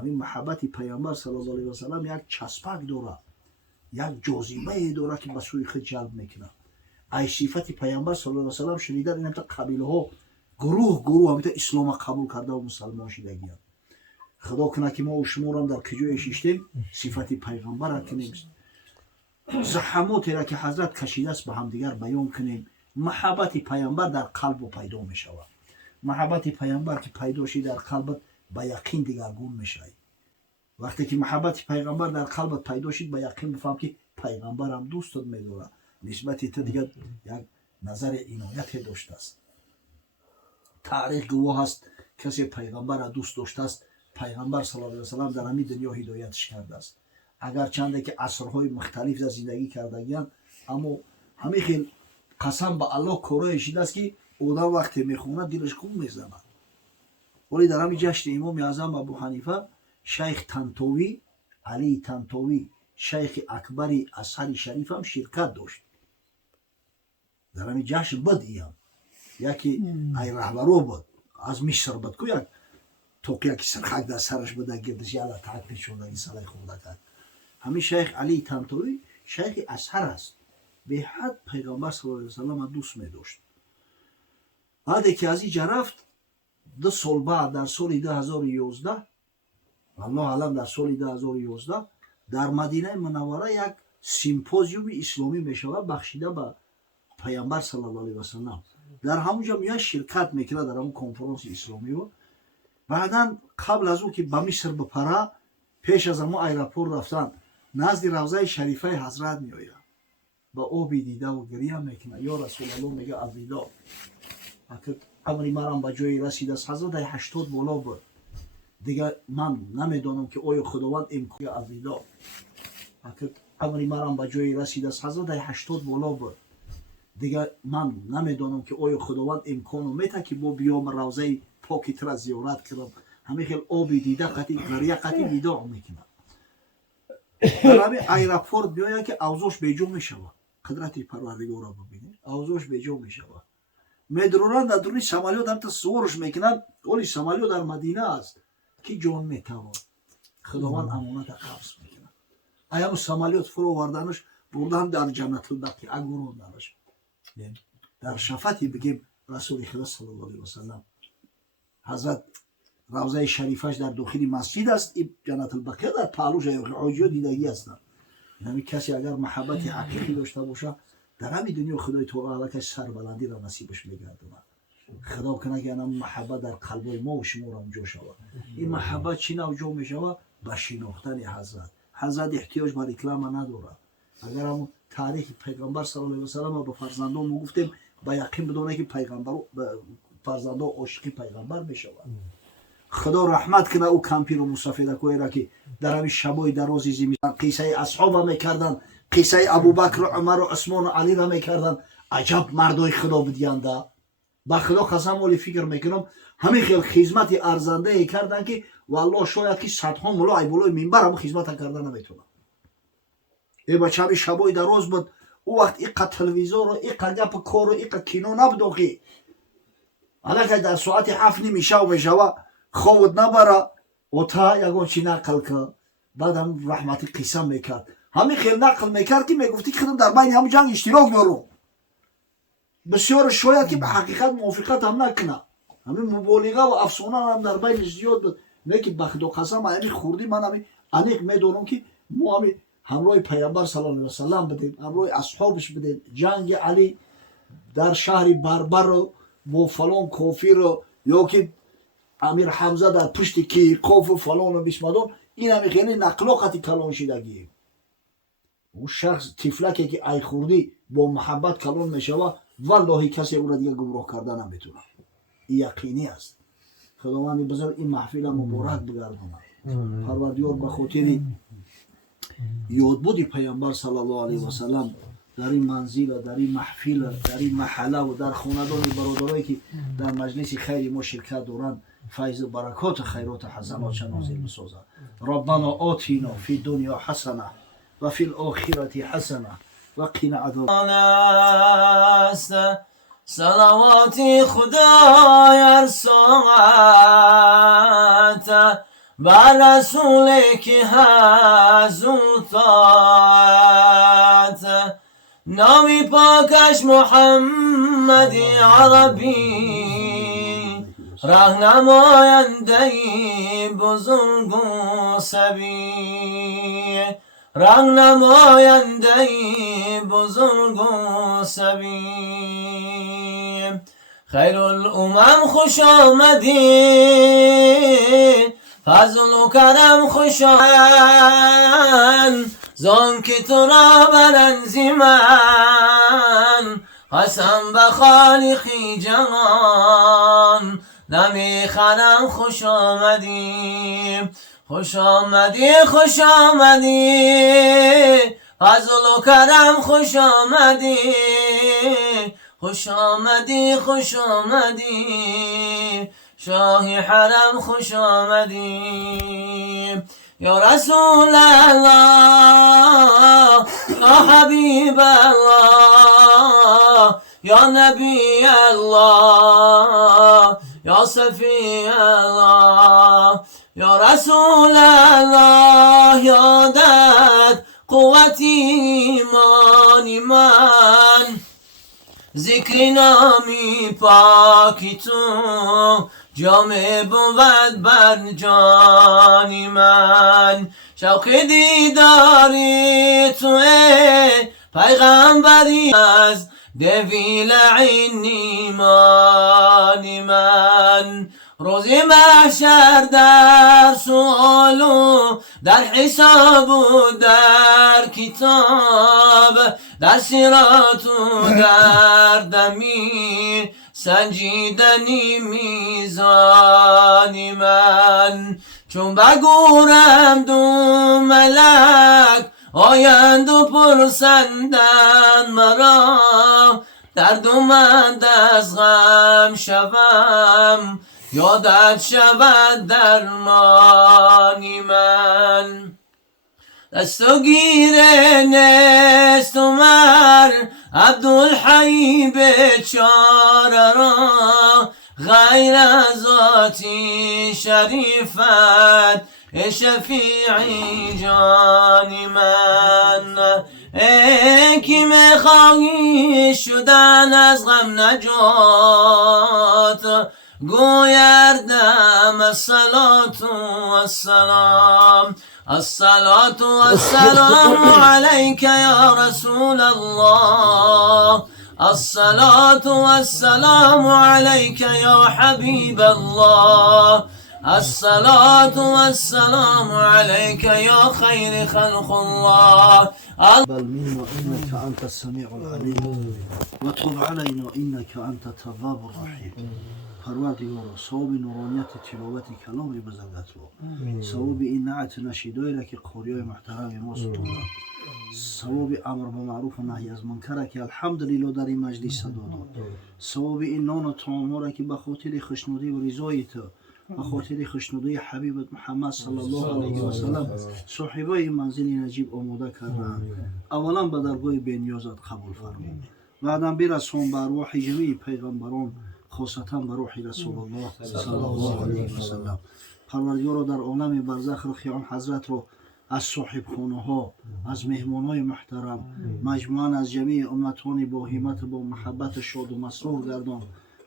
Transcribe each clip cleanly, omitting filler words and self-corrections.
همین محبت پیامبر صلی الله علیه و سلم یک چسبک داره، یک جاذبه داره که به سوی خود جلب میکنه. ای صفت پیامبر صلی الله علیه و سلم شنیدن این همتا قبیله ها گروه همتا اسلام قبول کرده و مسلمان شدگیان. خدا کنه که ما و شما هم در کجای شیشتیم صفت پیغمبر را کنیم، زحماتی را که حضرت کشیده است به هم دیگر بیان کنیم. محبت پیامبر در قلب و پیدا می شود. محبت پیامبر که پیدا شد در قلبت به یقین دیگرگون می شود. وقتی که محبت پیغمبر در قلبت پیدا شد به یقین بفهم که پیغمبر هم دوستت می داره، نسبت تو دیگر یک نظر عنایت داشته است. تاریخ گواه است کسی پیغمبر را دوست داشته است، پیغمبر صلی الله علیه و سلم در همین دنیا هدایتش کرده است. اگر چنده که عصرهای مختلف در زندگی کردگیان، اما همین خیلی قسم به الله کارای شده است که آدم وقتی میخونه دلش خوب میزنه. ولی در همین جشن امام اعظم ابو حنیفه شیخ طنطاوی، علی طنطاوی شیخ اکبر ازهر شریف هم شرکت داشت. در همین جشن بود هم یکی ای رهبرو بود از مصر بود که یک توقیه که سرخک در سرش بوده گردش یالا تحقیق شده این ساله خورده کرد. همین شیخ علی طنطاوی شیخ ازهر است. به حد پیغمبر صلی الله علیه و سلم دوست می داشت. بعد که از اینجا رفت 2 سال بعد در سال 2011 الله علم در سال 2011 در مدینه منوره یک سیمپوزیوم اسلامی می شود بخشیده به پیامبر صلی الله علیه و سلم. در همونجا میاد شرکت میکنه در همون کنفرانس اسلامی. و بعدا قبل از او که به مصر بپره پیش از همون ایرپورت رفتن نزد روضه شریفه حضرت میآید، با آبی دیده و گریه میکنه. یا رسول الله میگه الوداع. امری مرام به جای رسید است. حضرت 80 بالا بود دیگه. من نمیدانم که آیا خداوند امکان الوداع. امری مرام به جای رسید است. حضرت 80 بالا بود دیگه. من نمیدانم که آیا خداوند امکان میته که با بیام روضه پاکی تر زیارت کنم. همه خیلی آبی دیده قطعی گریه قطعی وداع میکنه. در همین ایرپورت بیاید که اوضاعش بیجا میشود. قدرت پروردگار را ببینید، اوضاعش بیجا میشود. میدرونن در دورانی سمالیات هم تا سورش میکنن، ولی سمالیات در مدینه است که جان میتوان. خداوند امانت قبض میکنه. ایام سمالیات فرو وردنش بردن در جنت البقیع اگروندنش. در شفاعتی بگیم رسول خدا صلی الله علیه و سلم حضرت روضه شریفش در داخل مسجد است، این جنت البقیع در پهلوش عاجی دیدگی هستند. یعنی کسی اگر محبت حقیقی داشته باشه در همین دنیا خدای تعالی علیکش سربلندی را نصیبش میگردونه. خدا کنه که این محبت در قلب ما و شما را جا شود. این محبت چی نوع جا میشود؟ به شناختن حضرت. حضرت احتیاج به رکلام نداره. اگر هم تاریخ پیغمبر صلی الله علیه و سلم به فرزندان ما گفتیم به یقین بدونه که پیغمبر فرزندان عاشق پیغمبر میشود. خدا رحمت کنه او کمپیر و مصطفی کوی را که در همین شبای دراز زمستان قصه اصحاب میکردن، قصه ابوبکر و عمر و عثمان و علی را میکردن. عجب مردای خدا بودیانده. با خدا قسم ولی فکر میکنم همین خیلی خدمت ارزنده کردن که والله شاید که صدها ملا ای بالای منبر هم خدمت کردن نمیتونه. ای بچه همین شبای دراز بود. او وقت ایقا تلویزیون و ایقا گپ کار و ایقا کینو نبود که حالا که در ساعت 7 نمیشه و میشوه خوابت نبره و تا یکون چی نقل که بعد هم رحمتی قسم میکرد. همین خیلی نقل میکرد که میگفتی که خودم در بین همون جنگ اشتراک دارم. بسیار شاید که به حقیقت موافقت هم نکنه. همین مبالغه و افسانه هم در بین زیاد بود. نه که بخدا قسم همین خوردی من همین انیق میدونم که ما همین همراه پیامبر صلی الله علیه و سلم بدیم، همراه اصحابش بدیم. جنگ علی در شهر بربر رو با فلان کافر رو یا که امیر حمزه در پشت کی قاف و فلان و بسمدان این همین خیلی نقلاقتی کلان شدگی. اون شخص تفلکی که ای خوردی با محبت کلان میشوه والله کسی او را دیگه گمراه کردن نمیتونه. این یقینی است. خداوند بزرگ این محفل مبارک بگردونه. پروردگار به خاطر یادبود پیامبر صلی الله علیه و سلم در این منزل، در این محفل، در این محله و در خاندان برادرایی که در مجلس خیر ما شرکت دارند فیض و برکات خیرات حسنات نازل بسازد. ربنا آتینا فی دنیا حسنه و فی الاخرة حسنه و قنا عذاب است. صلوات خدای هر ساعت و رسول که هست طاعت نامی پاکش محمدی عربی راهنماینده بزرگ و سبی راهنماینده بزرگ و سبی خیر الامم خوش آمدی فضل و کرم خوش آمد زان که تو را برنزی من قسم به خالقی جهان نمیخرم خوش آمدی خوش آمدی خوش آمدی فضل و کرم خوش آمدی خوش آمدی خوش آمدی شاه حرم خوش آمدی یا رسول الله یا حبیب الله یا نبی الله یا صفی الله یا رسول الله یادت قوت ایمان من ذکر نامی پاکی تو جامع بود بر جانی من شوق دیداری تو پیغمبری از دویل عین ایمانی من روزی محشر در سؤال و در حساب و در کتاب در صراط و در دمی سنجیدنی میزانی من چون بگورم دو ملک آیند و پرسندن مرا درد و من از غم شوم یادت شود درمانی من دست و گیر نست عمر عبدالحی بیچاره را غیر از ذاتی شریفت شفیعی جانی من ای کی میخواهی شدن از غم نجات گویردم الصلاة والسلام الصلاة والسلام عليك يا رسول الله الصلاة والسلام عليك يا حبيب الله الصلاة والسلام عليك يا خير خلق الله بل منا إنك أنت السميع العليم وتب علينا إنك أنت التواب الرحيم پروردگارا ثواب نورانیت تلاوت کلام بزرگت رو ثواب این نعت نشیدایی را که قاریای محترم ما ستودند ثواب امر به معروف و نهی از منکر که الحمدلله در این مجلس دادند ثواب این نان و طعام را که به خاطر خوشنودی و رضای تو به خاطر خوشنودی حبیبت محمد صلی الله علیه و سلم صاحبای این منزل نجیب آماده کردند اولا به درگاه بی‌نیازت قبول فرما بعدم برسون به ارواح جمیع پیغمبران خاصتا به روح رسول الله صلی الله علیه و سلم پروردگارا در عالم برزخ رو خیام حضرت رو از صاحب خانه ها از مهمان های محترم مجموعاً از جمیع امتان با همت با محبت شاد و مسرور گردان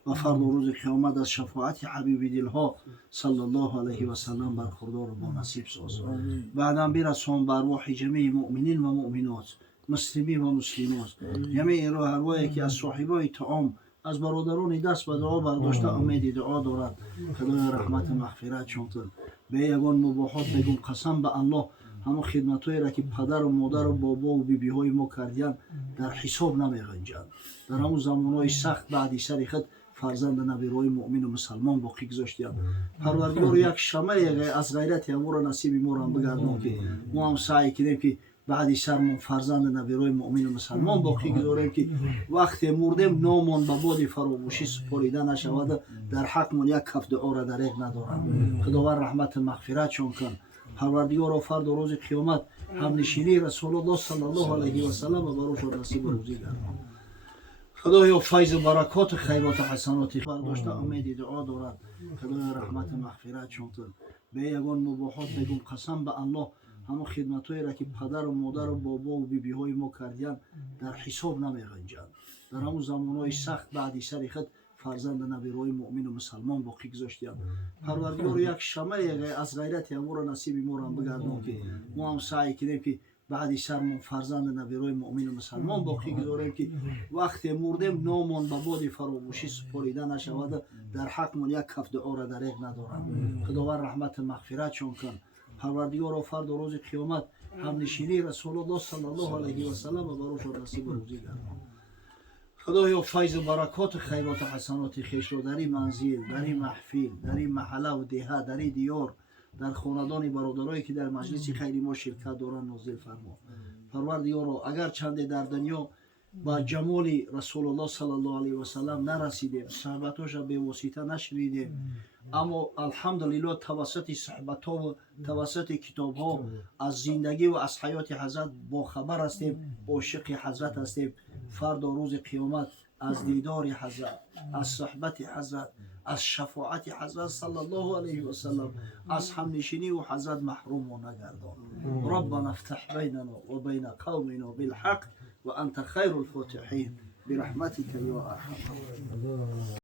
و فردا روز قیامت از شفاعت حبیب دلها صلی الله علیه و سلم برخوردار و با نصیب ساز بعدم برسون به ارواح جمیع مؤمنین و مؤمنات مسلمین و مسلمات جمیع ارواحی که از صاحبای طعام از برادران دست به دعا برداشته امید دعا دارد خدای رحمت مغفرت چونتن به یگان مباحات بگم قسم به الله همون خدمتایی را که پدر و مادر و بابا و بیبی های ما کردیان در حساب نمیغنجند در همون زمانهای سخت بعدی سر خود فرزند نبیرای مؤمن و مسلمان باقی گذاشتیم پروردگار یک شمع از غیرت ما را نصیب ما را بگردان که ما هم سعی کردیم که بعدی سرمون فرزند نبیرای مؤمن و مسلمان باقی گذاریم که وقتی مردیم نامون به باد فراموشی سپاریده نشود در حقمون یک کف دعا را دریغ ندارم خداوند رحمت مغفرت چون کن پروردگار فرد و روز قیامت هم نشینی رسول الله صلی الله علیه و سلم و بروش نصیب روزی گردان خدایا فیض و برکات خیرات و حسنات برداشته امید دعا دارد خدای رحمت مغفرت چون کن به یگان مباحات بگم قسم به الله همون خدمتایی را که پدر و مادر و بابا و بیبی های ما کردیم در حساب نمیگنجند. در همون زمانهای سخت بعدی سر خود فرزند نبیروی مؤمن و مسلمان باقی گذاشتیم. پروردگار یک شمع از غیرت ما را نصیب ما را بگردون که ما هم سعی کنیم که بعدی سرمون فرزند نبیروی مؤمن و مسلمان باقی گذاریم که وقتی مردیم نامون به باد فراموشی سپاریده نشود. در حقمون یک کف دعا را دریغ ندارم. خداوند رحمت مغفرت چون کن. پروردگار فردا روز قیامت همنشینی رسول الله صلی الله علیه و سلم و بروش نصیب روزی گردان. خدایا فیض و برکات و خیرات و حسنات خویش را در این منزل، در این محفل، در این محله و دهه، در این دیار، در خاندان برادرایی که در مجلس خیر ما شرکت دارند نازل فرما. پروردگارا اگر چند در دنیا با جمال رسول الله صلی الله علیه و سلم نرسیدیم، صحبتاش به واسطه نشنیدیم، اما الحمدلله توسط صحبت ها و توسط کتاب ها از زندگی و از حیات حضرت با خبر هستیم، عاشق حضرت هستیم. فردا روز قیامت از دیدار حضرت، از صحبت حضرت، از شفاعت حضرت صلی الله علیه و سلم، از همنشینی و حضرت محروم و نگردان. ربنا افتح بیننا و بین قومنا بالحق و انت خیر الفاتحین برحمتك یا ارحم.